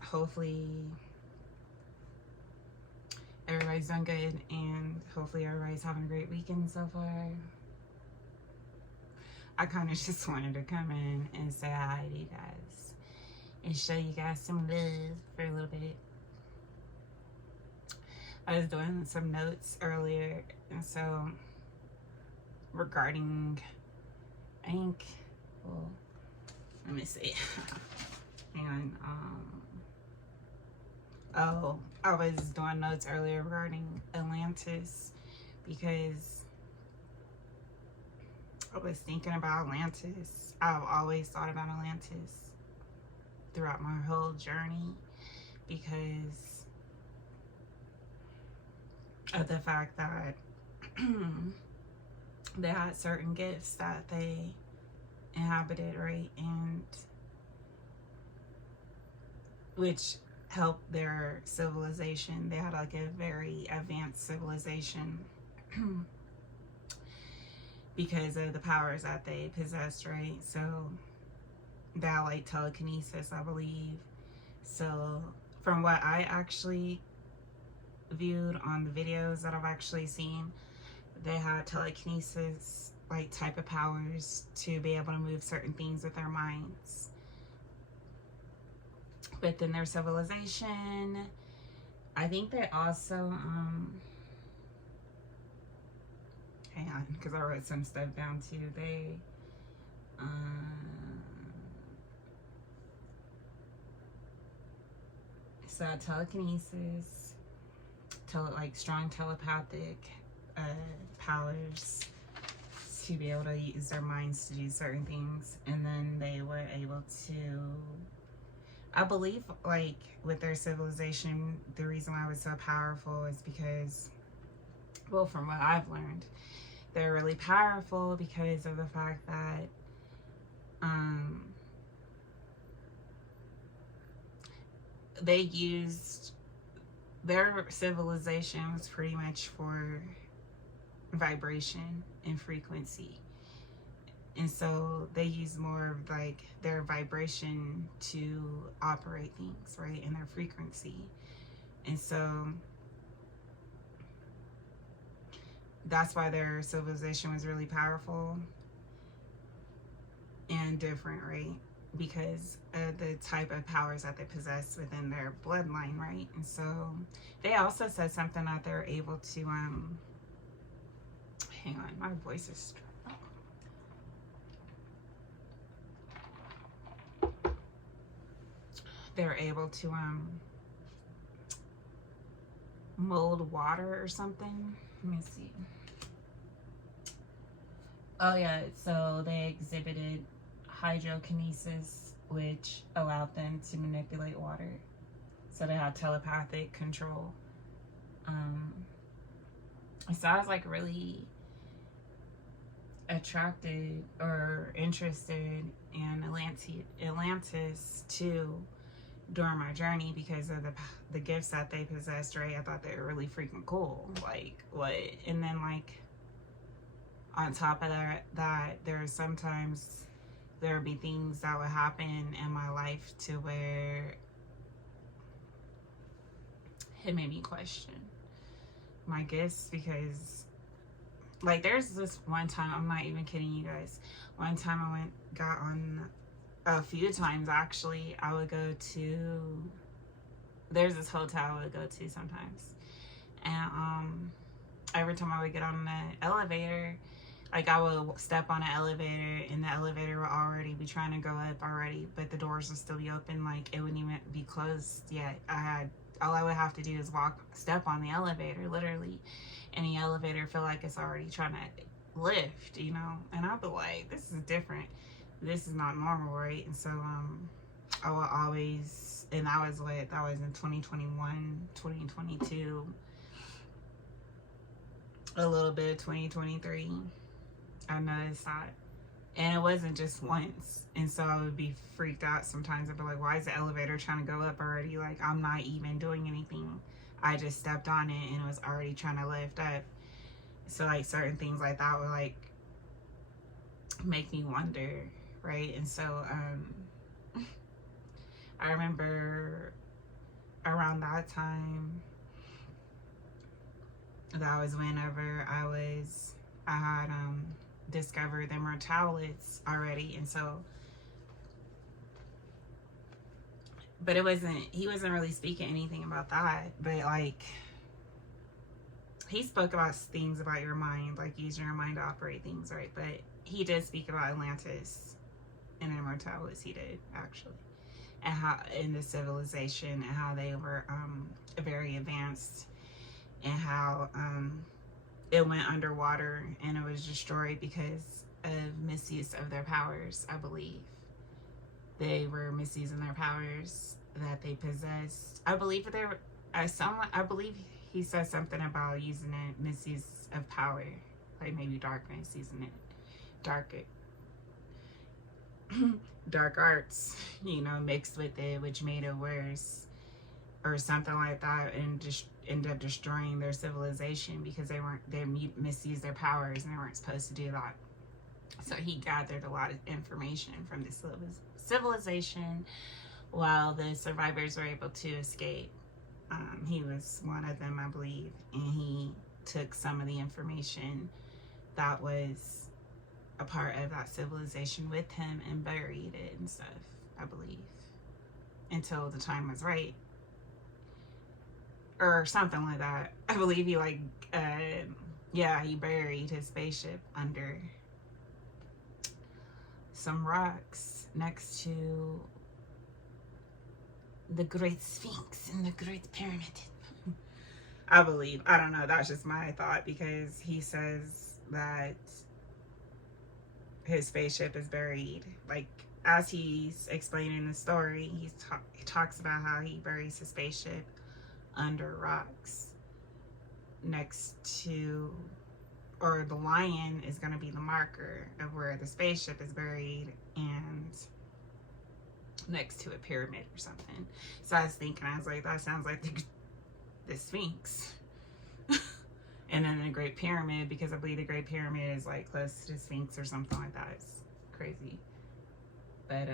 Hopefully everybody's done good, and hopefully everybody's having a great weekend so far. I kind of just wanted to come in and say hi to you guys and show you guys some love for a little bit. I was doing some notes earlier, and so regarding, I think, well, let me see. And oh, I was doing notes earlier regarding Atlantis because I was thinking about Atlantis. I've always thought about Atlantis throughout my whole journey because of the fact that they had certain gifts that they inhabited, right? And which helped their civilization. They had like a very advanced civilization because of the powers that they possessed, right? So that like telekinesis, I believe. So from what I actually viewed on the videos that I've actually seen, they had telekinesis like type of powers to be able to move certain things with their minds within their civilization. I think they also hang on, because I wrote some stuff down too. They so telekinesis, like strong telepathic powers to be able to use their minds to do certain things, and then they were able to, I believe, like with their civilization, the reason why it was so powerful is because, well, from what I've learned, they're really powerful because of the fact that they used, their civilization was pretty much for vibration and frequency. And so they use more of like their vibration to operate things, right? And their frequency. And so that's why their civilization was really powerful and different, right? Because of the type of powers that they possess within their bloodline, right? And so they also said something that they're able to, hang on, my voice is strong. They're able to mold water or something. Let me see. Oh yeah, so they exhibited hydrokinesis, which allowed them to manipulate water. So they had telepathic control. So I was like really attracted or interested in Atlantis too during my journey because of the gifts that they possessed, right? I thought they were really freaking cool. Like, what? And then like on top of that there's sometimes there would be things that would happen in my life to where it made me question my gifts, because like there's this one time, I'm not even kidding you guys, one time I got on, a few times actually, I would go to, there's this hotel I would go to sometimes, and every time I would get on the elevator, like I would step on an elevator and the elevator would already be trying to go up already, but the doors would still be open, like it wouldn't even be closed yet. All I would have to do is step on the elevator, literally, and the elevator feel like it's already trying to lift, you know? And I'd be like, this is different. This is not normal, right? And so I would always, and that was in 2021, 2022, a little bit of 2023. I noticed that. And it wasn't just once. And so I would be freaked out sometimes. I'd be like, why is the elevator trying to go up already? Like, I'm not even doing anything. I just stepped on it and it was already trying to lift up. So like certain things like that would like make me wonder, right? And so I remember around that time, that was whenever I had discovered the emerald tablets already. And so, but he wasn't really speaking anything about that, but like he spoke about things about your mind, like using your mind to operate things, right? But he did speak about Atlantis and the emerald tablets. He did, actually, and how in the civilization and how they were very advanced, and how it went underwater and it was destroyed because of misuse of their powers. I believe they were misusing their powers that they possessed. I believe they were. I believe he said something about using it, misuse of power, like maybe darkness, using it, dark arts, mixed with it, which made it worse, or something like that, and just end up destroying their civilization because they misused their powers and they weren't supposed to do that. So he gathered a lot of information from this civilization while the survivors were able to escape. He was one of them, I believe, and he took some of the information that was a part of that civilization with him and buried it and stuff, I believe, until the time was right, or something like that. I believe he he buried his spaceship under some rocks next to the Great Sphinx and the Great Pyramid. I believe. I don't know. That's just my thought, because he says that his spaceship is buried. Like, as he's explaining the story, he talks about how he buries his spaceship under rocks next to, or the lion is going to be the marker of where the spaceship is buried, and next to a pyramid or something. So I was like, that sounds like the Sphinx. And then the Great Pyramid, because I believe the Great Pyramid is like close to the Sphinx or something like that. It's crazy. But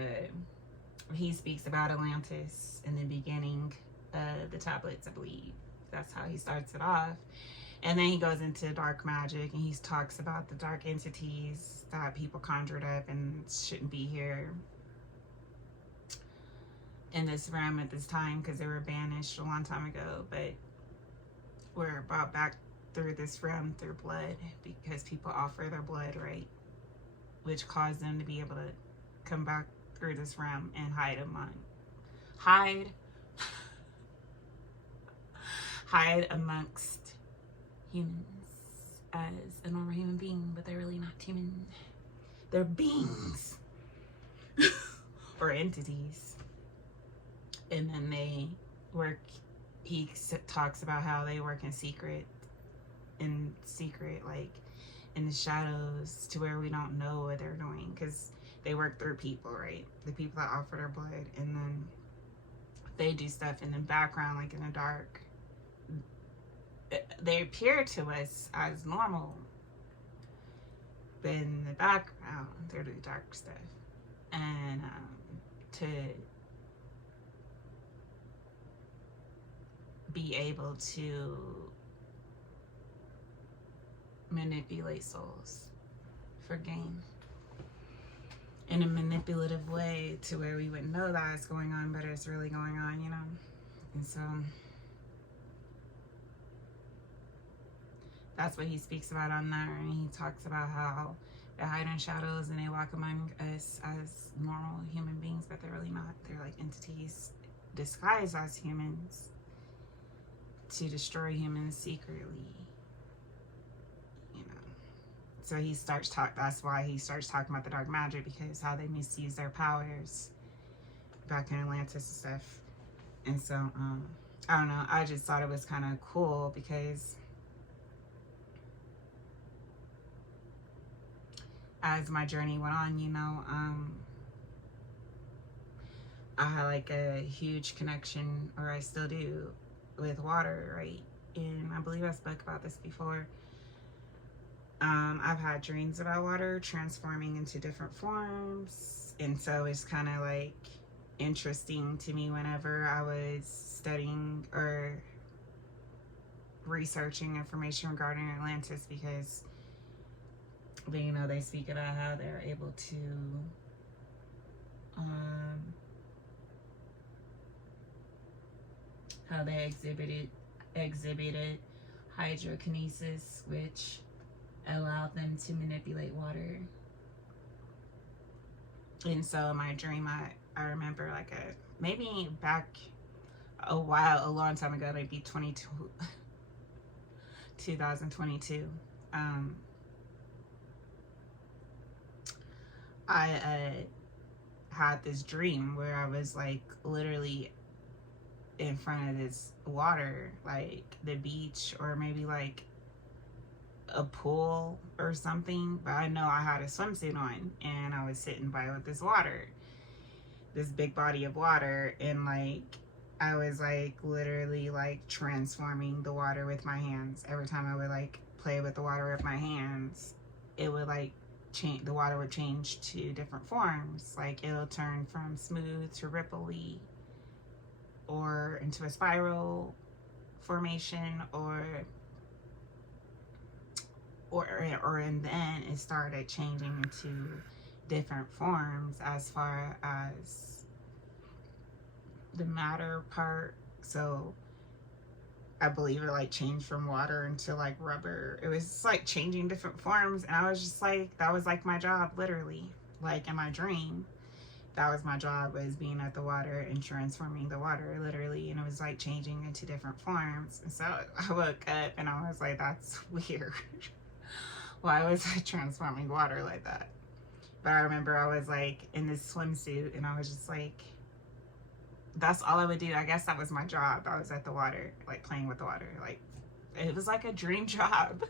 he speaks about Atlantis in the beginning of the tablets, I believe. That's how he starts it off. And then he goes into dark magic, and he talks about the dark entities that people conjured up and shouldn't be here in this realm at this time because they were banished a long time ago, but were brought back through this realm through blood, because people offer their blood, right? Which caused them to be able to come back through this realm and hide amongst humans as a normal human being, but they're really not human. They're beings or entities. And then they work, he talks about how they work in secret, like in the shadows, to where we don't know what they're doing, because they work through people, right? The people that offer their blood, and then they do stuff in the background, like in the dark. They appear to us as normal, but in the background, they're doing dark stuff. And to be able to manipulate souls for gain in a manipulative way, to where we wouldn't know that it's going on, but it's really going on, And so that's what he speaks about on there. And he talks about how they hide in shadows and they walk among us as normal human beings, but they're really not. They're like entities disguised as humans to destroy humans secretly, So he starts that's why he starts talking about the dark magic, because how they misuse their powers back in Atlantis and stuff. And so, I don't know, I just thought it was kind of cool, because as my journey went on, I had like a huge connection, or I still do, with water, right? And I believe I spoke about this before. I've had dreams about water transforming into different forms, and so it's kind of like interesting to me whenever I was studying or researching information regarding Atlantis, because they speak about how they're able to how they exhibited hydrokinesis, which allowed them to manipulate water. And so in my dream, I remember like maybe back a long time ago, maybe 2022. I had this dream where I was like literally in front of this water, like the beach or maybe like a pool or something, but I know I had a swimsuit on and I was sitting by with this big body of water, and like I was like literally like transforming the water with my hands. Every time I would like play with the water with my hands, it would like change, the water would change to different forms. Like it'll turn from smooth to ripply or into a spiral formation, and then it started changing into different forms as far as the matter part. So I believe it like changed from water into like rubber. It was like changing different forms, and I was just like, that was like my job, literally. Like in my dream, that was my job, was being at the water and transforming the water, literally. And it was like changing into different forms. And so I woke up and I was like, that's weird. Why was I transforming water like that? But I remember I was like in this swimsuit and I was just like, that's all I would do. I guess that was my job. I was at the water, like playing with the water. Like it was like a dream job.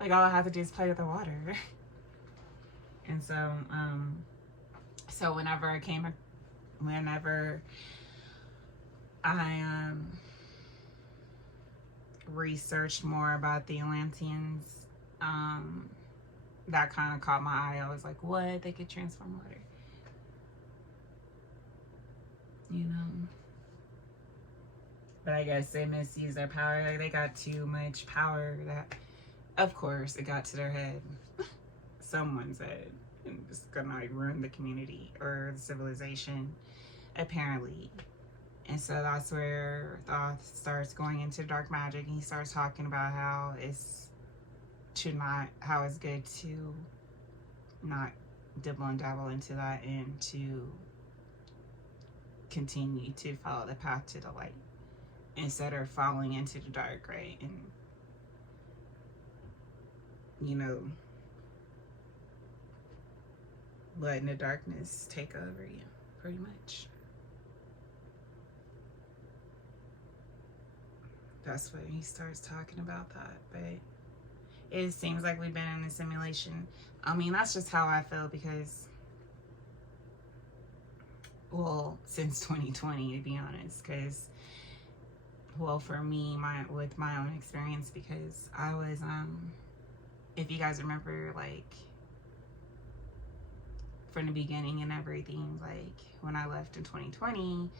Like all I had to do is play with the water. And so, so whenever I researched more about the Atlanteans, that kind of caught my eye. I was like, what? They could transform water. You know? But I guess they misused their power. Like they got too much power that, of course, it got to their head. Someone said, and it's gonna like ruin the community or the civilization, apparently. And so that's where Thoth starts going into dark magic, and he starts talking about how it's good to not dibble and dabble into that, and to continue to follow the path to the light instead of falling into the dark, right? And you know, letting the darkness take over you, pretty much. That's when he starts talking about that. But it seems like we've been in a simulation. I mean, that's just how I feel, because, well, since 2020, to be honest, because, well, for me, with my own experience, because I was, if you guys remember, like, from the beginning and everything, like, when I left in 2020,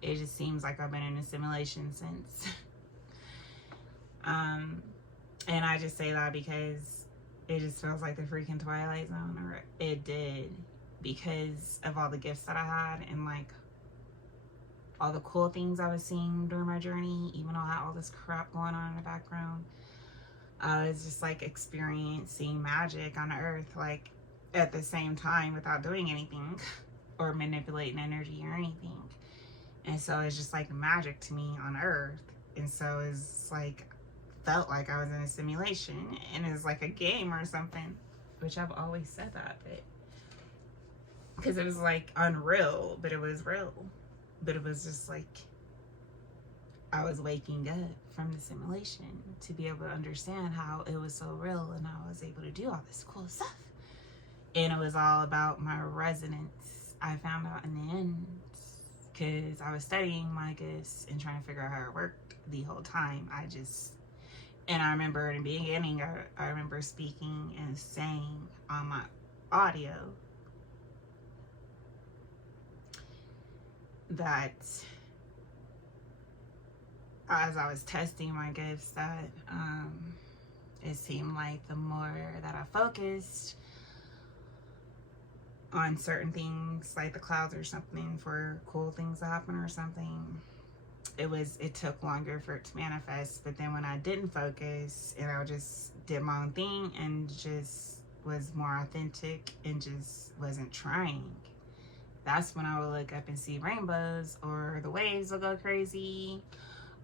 it just seems like I've been in a simulation since. And I just say that because it just feels like the freaking Twilight Zone, or it did, because of all the gifts that I had and like all the cool things I was seeing during my journey, even though I had all this crap going on in the background. I was just like experiencing magic on Earth, like at the same time, without doing anything or manipulating energy or anything. And so it's just like magic to me on Earth. And so it's like, felt like I was in a simulation and it's like a game or something, which I've always said that, but because it was like unreal, but it was real. But it was just like I was waking up from the simulation to be able to understand how it was so real, and I was able to do all this cool stuff. And it was all about my resonance. I found out in the end, because I was studying my gifts and trying to figure out how it worked the whole time. And I remember in the beginning, I remember speaking and saying on my audio that as I was testing my gifts, that it seemed like the more that I focused on certain things, like the clouds or something, for cool things to happen or something, it took longer for it to manifest. But then when I didn't focus and I just did my own thing and just was more authentic and just wasn't trying, that's when I would look up and see rainbows, or the waves would go crazy,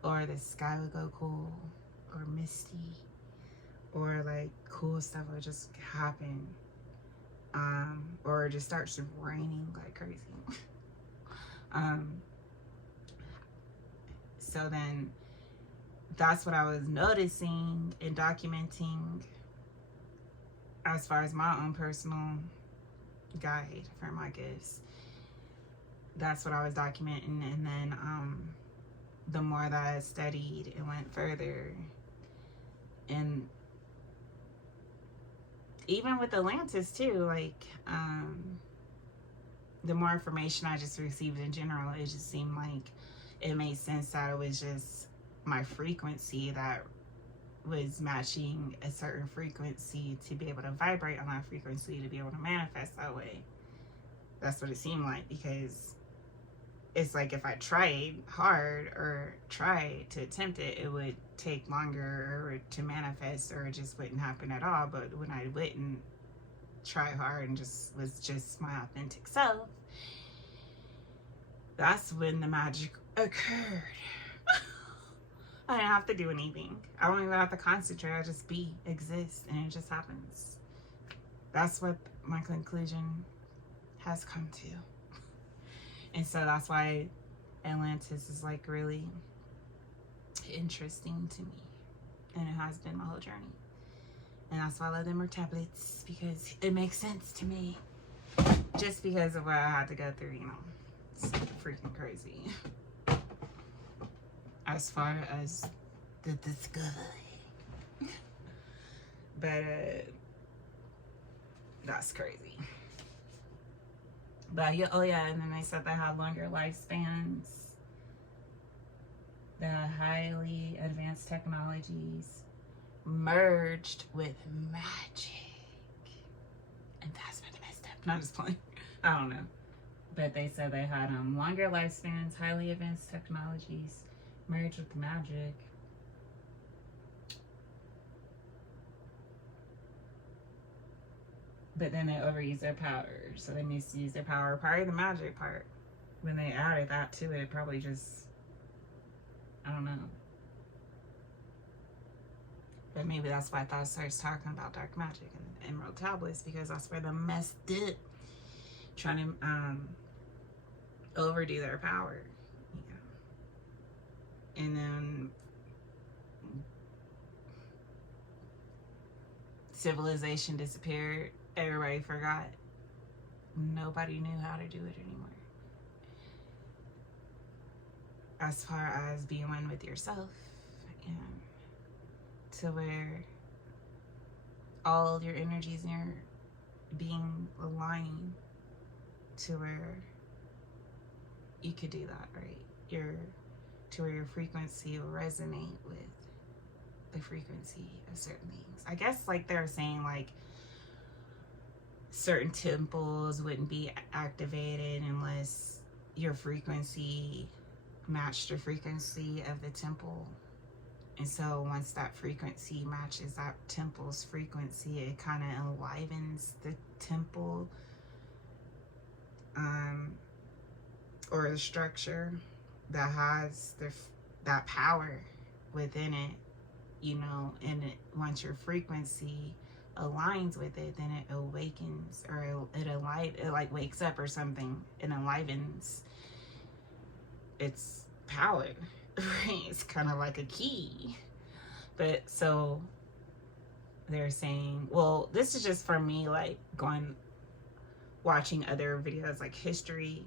or the sky would go cool or misty, or like cool stuff would just happen, or it just starts raining like crazy. So then that's what I was noticing and documenting as far as my own personal guide for my gifts. That's what I was documenting. And then the more that I studied and went further, and even with Atlantis too, like the more information I just received in general, it just seemed like it made sense that it was just my frequency that was matching a certain frequency to be able to vibrate on that frequency to be able to manifest that way. That's what it seemed like, because it's like if I tried hard or tried to attempt it, it would take longer to manifest, or it just wouldn't happen at all. But when I wouldn't try hard and just was just my authentic self, that's when the magic occurred. I didn't have to do anything. I don't even have to concentrate. I just exist, and it just happens. That's what my conclusion has come to. And so that's why Atlantis is like really interesting to me. And it has been my whole journey. And that's why I love them more tablets, because it makes sense to me. Just because of what I had to go through, you know. It's freaking crazy. As far as the discovery. But that's crazy. But yeah, oh yeah, and then they said they had longer lifespans. The highly advanced technologies merged with magic. And that's where the messed up. Not just playing. I don't know. But they said they had longer lifespans, highly advanced technologies merged with magic. But then they overuse their power, so they misuse their power. Probably the magic part. When they added that to it, probably just, I don't know. But maybe that's why I thought it starts talking about dark magic and emerald tablets, because that's where they messed up, trying to overdo their power. Yeah. And then civilization disappeared. Everybody forgot. Nobody knew how to do it anymore. As far as being one with yourself, and to where all your energies and your being aligned to where you could do that, right? To where your frequency will resonate with the frequency of certain things. I guess like they're saying like certain temples wouldn't be activated unless your frequency matched the frequency of the temple. And so once that frequency matches that temple's frequency, it kind of enlivens the temple, or the structure that has that power within it, you know. And once your frequency aligns with it, then it awakens, or it like wakes up or something, and enlivens its power. Right? It's kind of like a key. But so they're saying, well, this is just for me, like watching other videos, like History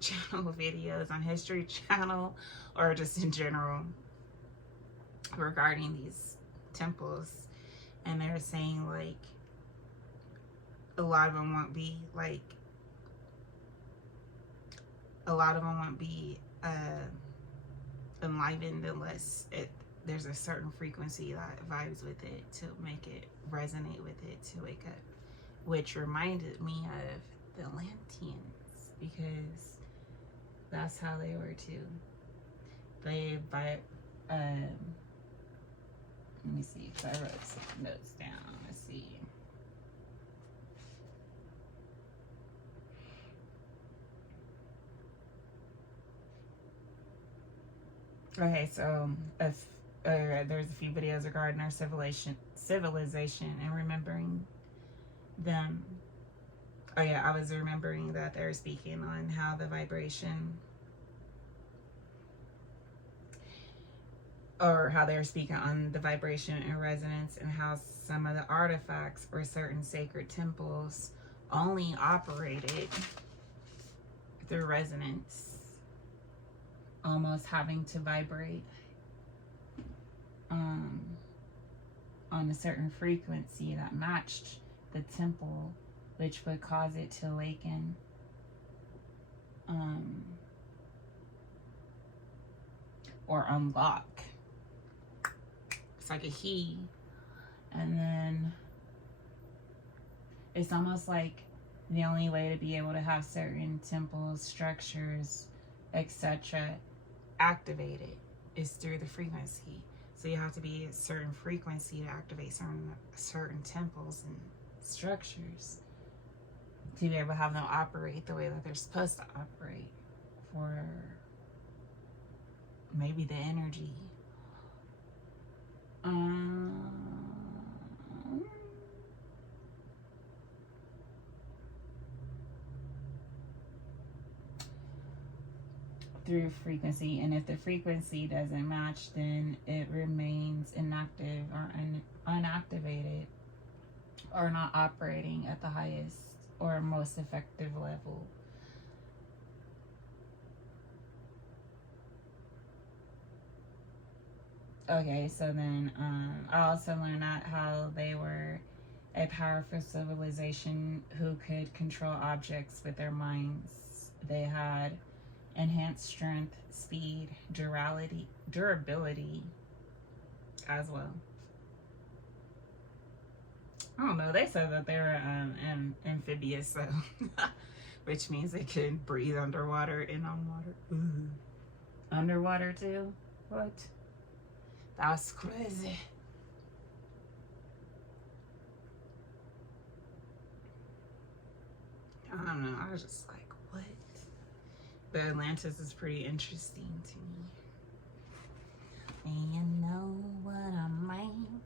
Channel videos on History Channel, or just in general regarding these temples. And they're saying like a lot of them won't be like a lot of them won't be enlivened unless there's a certain frequency that vibes with it to make it resonate with it to wake up, which reminded me of the Atlanteans, because that's how they were too. They let me see if I wrote some notes down. Let's see. Okay, so there's a few videos regarding our civilization and remembering them. Oh yeah, I was remembering that they're speaking on how the vibration, or how they're speaking on the vibration and resonance, and how some of the artifacts or certain sacred temples only operated through resonance, almost having to vibrate on a certain frequency that matched the temple, which would cause it to awaken. Or unlock. It's like a key. And then it's almost like the only way to be able to have certain temples, structures, etc. activated is through the frequency. So you have to be a certain frequency to activate certain temples and structures to be able to have them operate the way that they're supposed to operate for maybe the energy. Through frequency, and if the frequency doesn't match, then it remains inactive or unactivated, or not operating at the highest or most effective level. Okay, so then I also learned that how they were a powerful civilization who could control objects with their minds. They had enhanced strength, speed, durability as well. I don't know, they said that they're amphibious, so which means they could breathe underwater and on water. Ooh. Underwater too? What? That's crazy. I don't know, I was just like, what? But Atlantis is pretty interesting to me. And you know what I mean?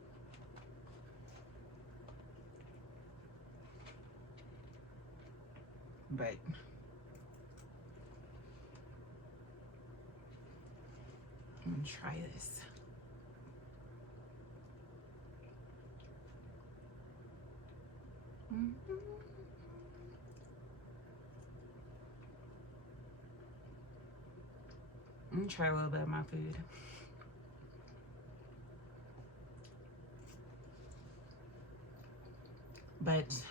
But I'm gonna try this. I'm gonna try a little bit of my food. But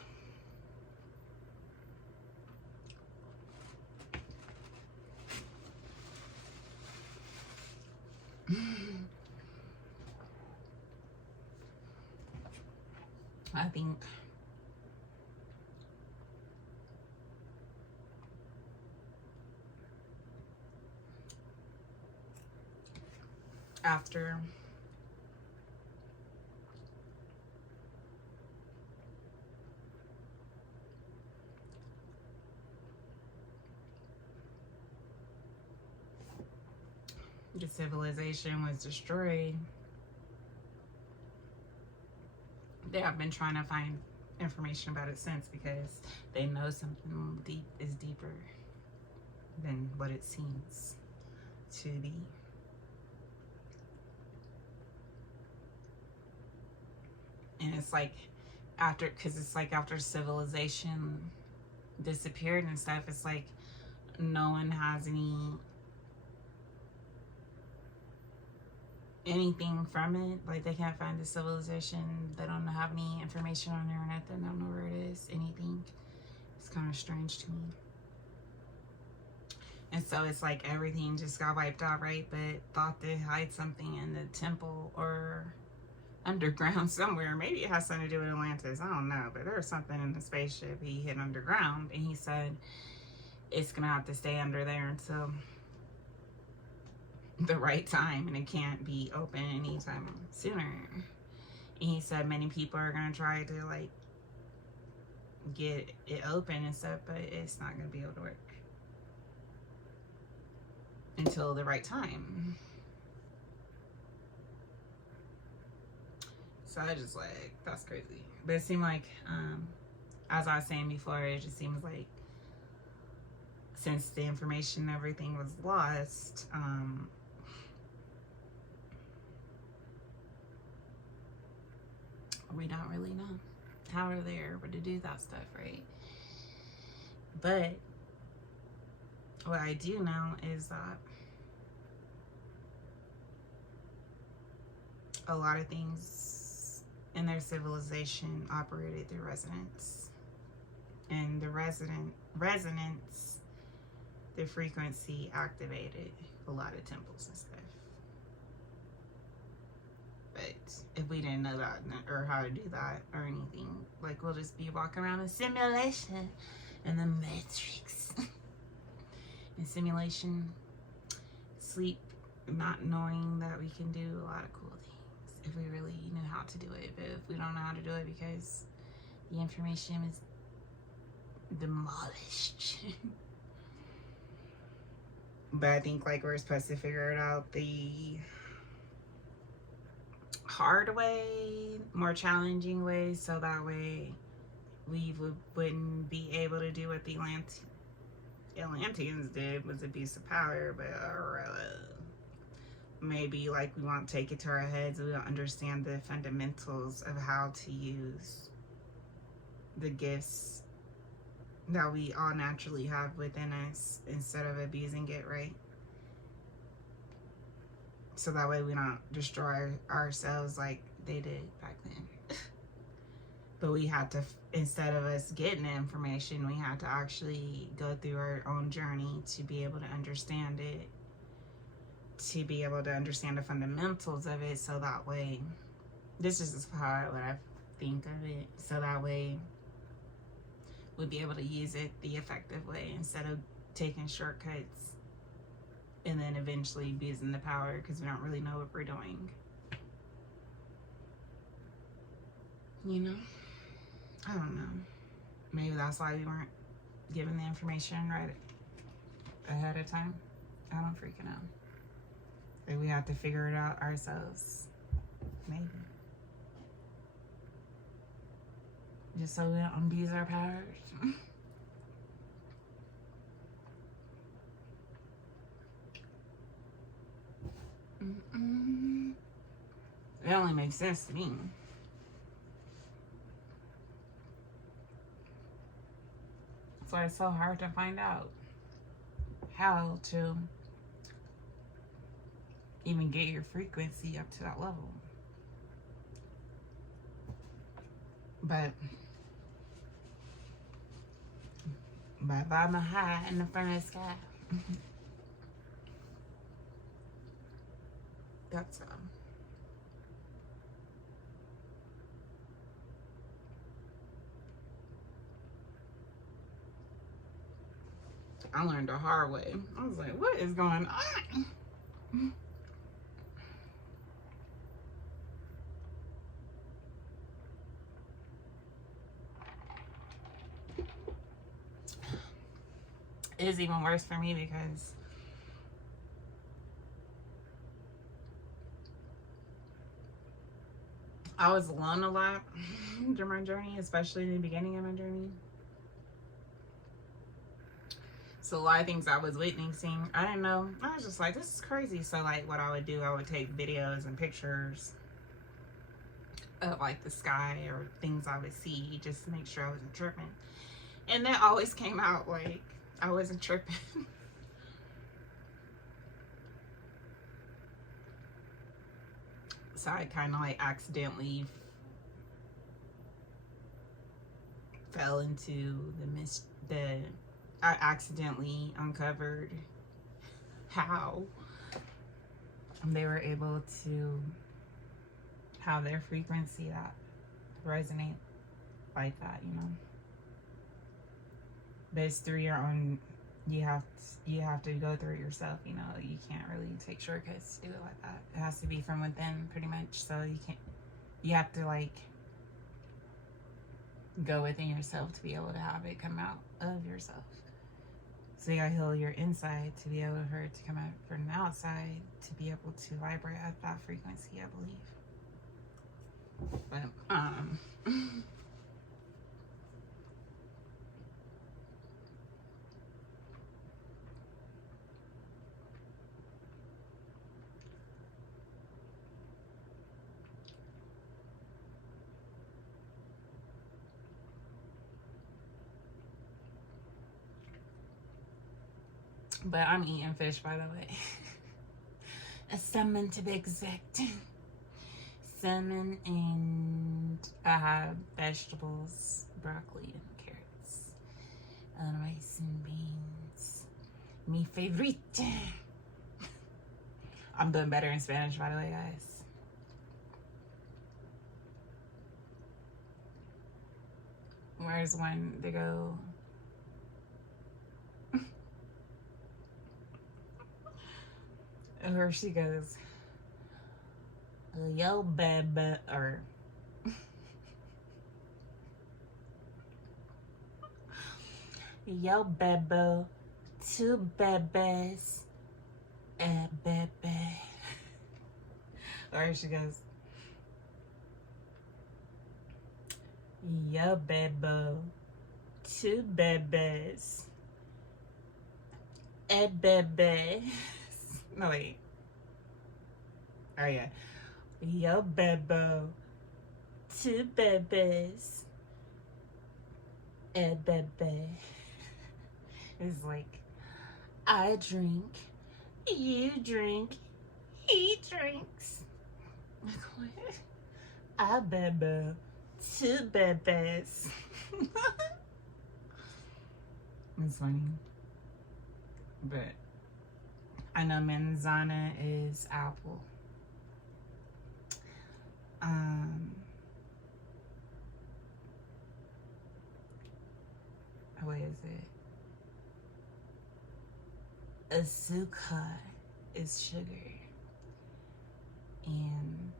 I think after the civilization was destroyed, they have been trying to find information about it since, because they know something deep is deeper than what it seems to be. And it's like after civilization disappeared and stuff, it's like no one has anything from it. Like, they can't find the civilization, they don't have any information on the internet, they don't know where it is, anything. It's kind of strange to me. And so it's like everything just got wiped out, right? But thought they hide something in the temple or underground somewhere. Maybe it has something to do with Atlantis. I don't know. But there was something in the spaceship he hid underground. And he said it's going to have to stay under there until the right time. And it can't be open anytime sooner. And he said many people are going to try to like get it open and stuff. But it's not going to be able to work until the right time. So I just like, that's crazy. But it seemed like, as I was saying before, it just seems like since the information and everything was lost, we don't really know how are they able to do that stuff, right? But what I do know is that a lot of things in their civilization operated through resonance. And the resonance, the frequency activated a lot of temples and stuff. But if we didn't know that or how to do that or anything, like we'll just be walking around in simulation in the matrix. In simulation, sleep, not knowing that we can do a lot of cool things if we really knew how to do it. But if we don't know how to do it because the information is demolished. But I think like we're supposed to figure it out the hard way, more challenging way, so that way we wouldn't be able to do what the Atlanteans did, was abuse of power. But maybe like we won't take it to our heads. We don't understand the fundamentals of how to use the gifts that we all naturally have within us instead of abusing it, right? So that way we don't destroy ourselves like they did back then. But we had to, instead of us getting the information, we had to actually go through our own journey to be able to understand it, to be able to understand the fundamentals of it. So that way, this is just how what I think of it. So that way we'd be able to use it the effective way instead of taking shortcuts and then eventually abusing the power because we don't really know what we're doing. You know? I don't know. Maybe that's why we weren't given the information right ahead of time. I don't freaking know. Maybe we have to figure it out ourselves. Maybe. Just so we don't abuse our powers. It only makes sense to me. That's why it's so hard to find out how to even get your frequency up to that level. But I'm high in the front of the sky. That's I learned the hard way. I was like, what is going on? It's even worse for me because I was alone a lot during my journey, especially in the beginning of my journey. So a lot of things I was witnessing, I didn't know. I was just like, this is crazy. So like what I would do, I would take videos and pictures of like the sky or things I would see just to make sure I wasn't tripping. And that always came out like I wasn't tripping. So I kind of like accidentally fell into I accidentally uncovered how they were able to have their frequency that resonate like that, you know. But it's through your own, you have to go through it yourself, you know. You can't really take shortcuts to do it like that. It has to be from within, pretty much. So you have to like go within yourself to be able to have it come out of yourself. So you gotta heal your inside to be able for it to come out from the outside, to be able to vibrate at that frequency, I believe. But but I'm eating fish, by the way. A salmon to be exact. Salmon, and I have vegetables, broccoli and carrots, and rice and beans. Mi favorite. I'm doing better in Spanish, by the way, guys. Where's one to go? Where she goes, yo, baby, or yo, baby, two babies, a baby. Or she goes, yo, baby, two babies, a baby. No, wait. Oh, yeah. Yo, baby, two babies, a baby. It's like, I drink, you drink, he drinks. Like, what? I baby, two babies. It's funny. But I know manzana is apple. What is it? Azúcar is sugar. And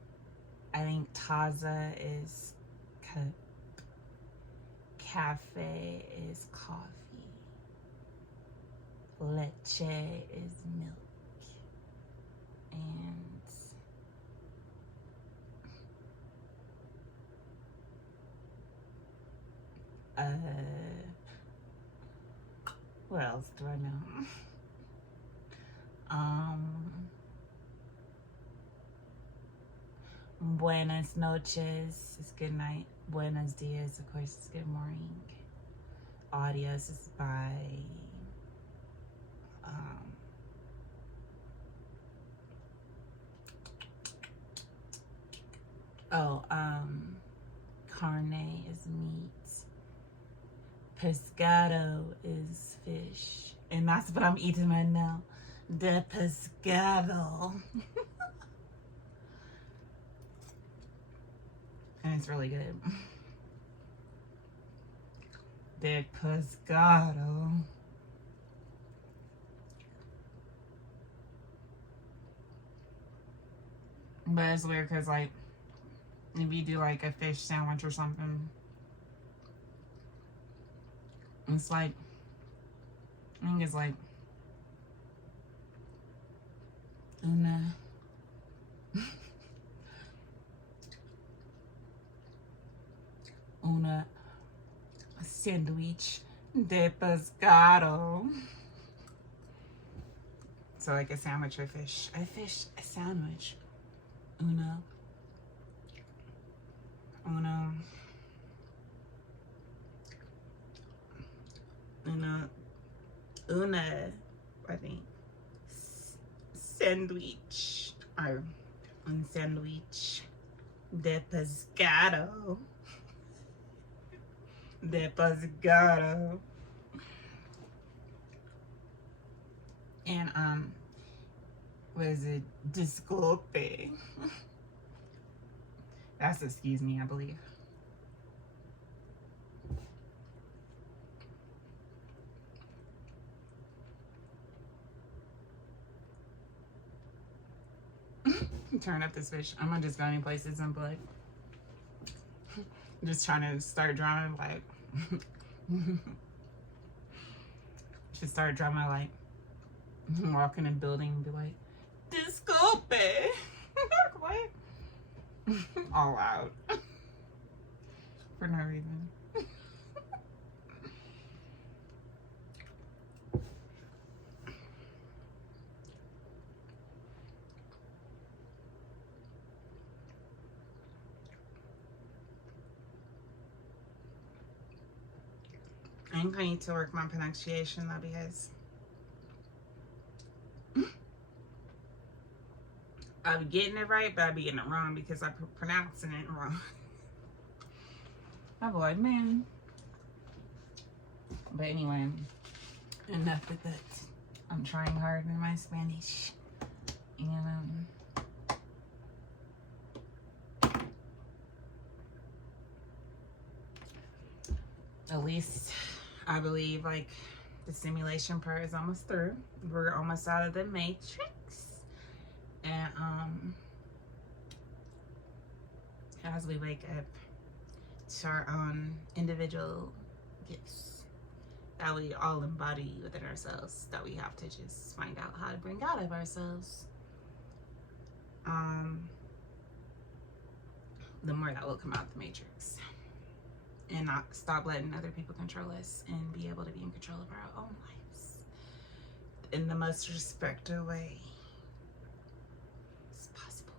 I think taza is cup. Cafe is coffee. Leche is milk. And what else do I know? Buenas noches is good night. Buenos dias, of course, is good morning. Adios is bye. Carne is meat. Pescado is fish. And that's what I'm eating right now. De pescado. And it's really good. De pescado. But it's weird because, like, if you do like a fish sandwich or something, it's like, I think it's like una sandwich de pescado. So like a sandwich with fish. A sandwich. Una, I think, sandwich, or un sandwich de pescado. De pescado. And what is it? Disculpe. That's excuse me, I believe. Turn up this fish. I'm gonna just go any places and be like, just trying to start drawing like, should start drawing my like, walk in a building and be like, disculpe. What? All loud. For no reason. I think I need to work my pronunciation though, because I be getting it right, but I be getting it wrong because I pronouncing it wrong. I'm like, man. But anyway, enough with that. I'm trying hard in my Spanish. And at least I believe like the simulation part is almost through. We're almost out of the matrix. And as we wake up to our own individual gifts that we all embody within ourselves, that we have to just find out how to bring out of ourselves, the more that will come out of the matrix, and not stop letting other people control us and be able to be in control of our own lives in the most respectful way as possible.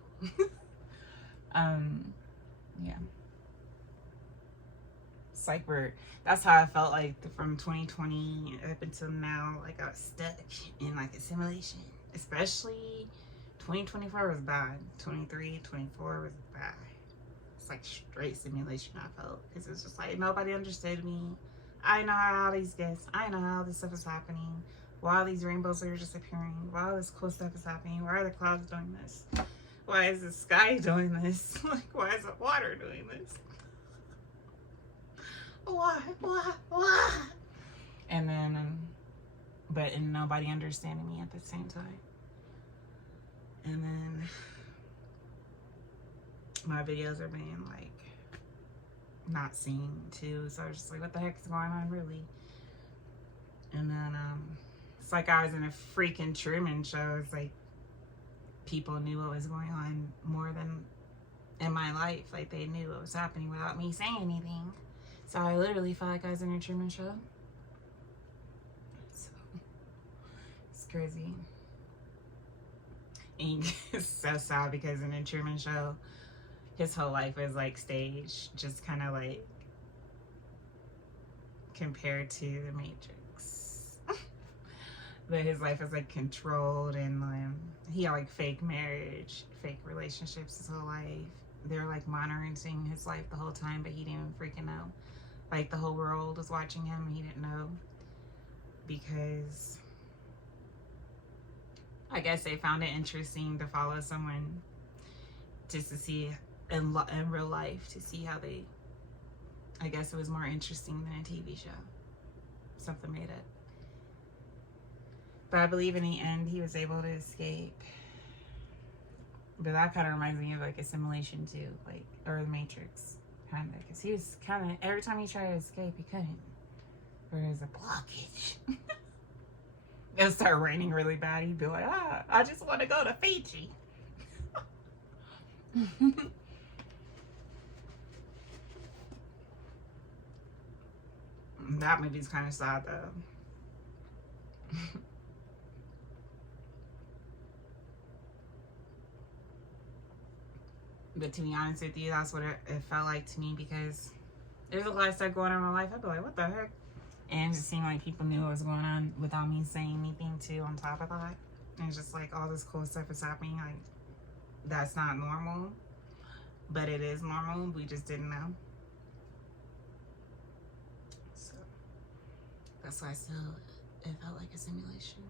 Yeah. It's like that's how I felt like from 2020 up until now. Like I was stuck in like a simulation. Especially 2024 was bad. 23, 24 was bad. It's like straight simulation I felt. Because it's just like nobody understood me. I know how all these gifts, I know how all this stuff is happening. Why all these rainbows are just appearing. Why all this cool stuff is happening. Why are the clouds doing this? Why is the sky doing this? Like, why is the water doing this? Why? And then, and nobody understanding me at the same time. And then my videos are being like not seen too. So I was just like, what the heck is going on really? And then it's like I was in a freaking Truman Show. It's like people knew what was going on more than in my life. Like they knew what was happening without me saying anything. So I literally felt like I was in a Truman Show. So it's crazy. And it's so sad because in a Truman Show, his whole life was like staged, just kind of like compared to the Matrix. But his life was like controlled, and he had like fake marriage, fake relationships his whole life. They were like monitoring his life the whole time, but he didn't freaking know. Like the whole world was watching him and he didn't know, because I guess they found it interesting to follow someone just to see in real life, to see how they, I guess it was more interesting than a TV show. Something made it. But I believe in the end he was able to escape. But that kind of reminds me of like a simulation too, like, or the Matrix, kind of. Because he was kind of, every time he tried to escape, he couldn't. Or there's a blockage. It'll start raining really bad. He'd be like, I just want to go to Fiji. That movie's kind of sad though. But to be honest with you, that's what it felt like to me, because there's a lot of stuff going on in my life. I'd be like, what the heck? And it just seemed like people knew what was going on without me saying anything too on top of that. And it's just like all this cool stuff is happening. Like, that's not normal, but it is normal. We just didn't know. So that's why I still, it felt like a simulation.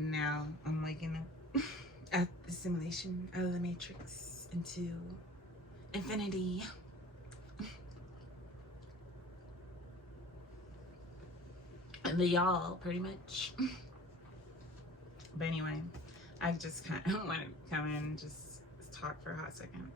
now I'm waking up at the simulation of the Matrix into infinity. And the y'all, pretty much. But anyway, I just kind of want to come in and just talk for a hot second.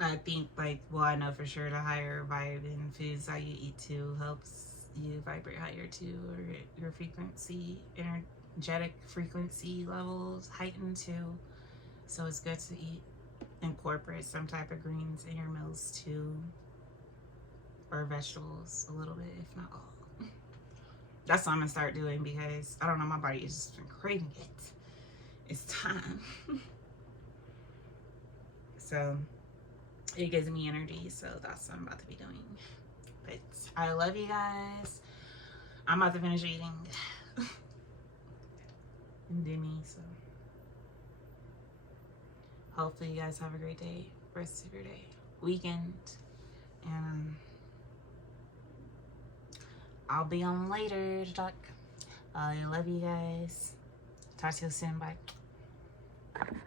I think, like, well, I know for sure the higher vibing foods that you eat too helps you vibrate higher too, or your frequency, energetic frequency levels heighten too. So it's good to incorporate some type of greens in your meals too, or vegetables a little bit, if not all. That's what I'm gonna start doing, because I don't know, my body has just been craving it. It's time. So it gives me energy, so that's what I'm about to be doing. But I love you guys. I'm about to finish eating and do me, so hopefully you guys have a great day, rest of your day, weekend, and I'll be on later to talk. I love you guys. Talk to you soon. Bye.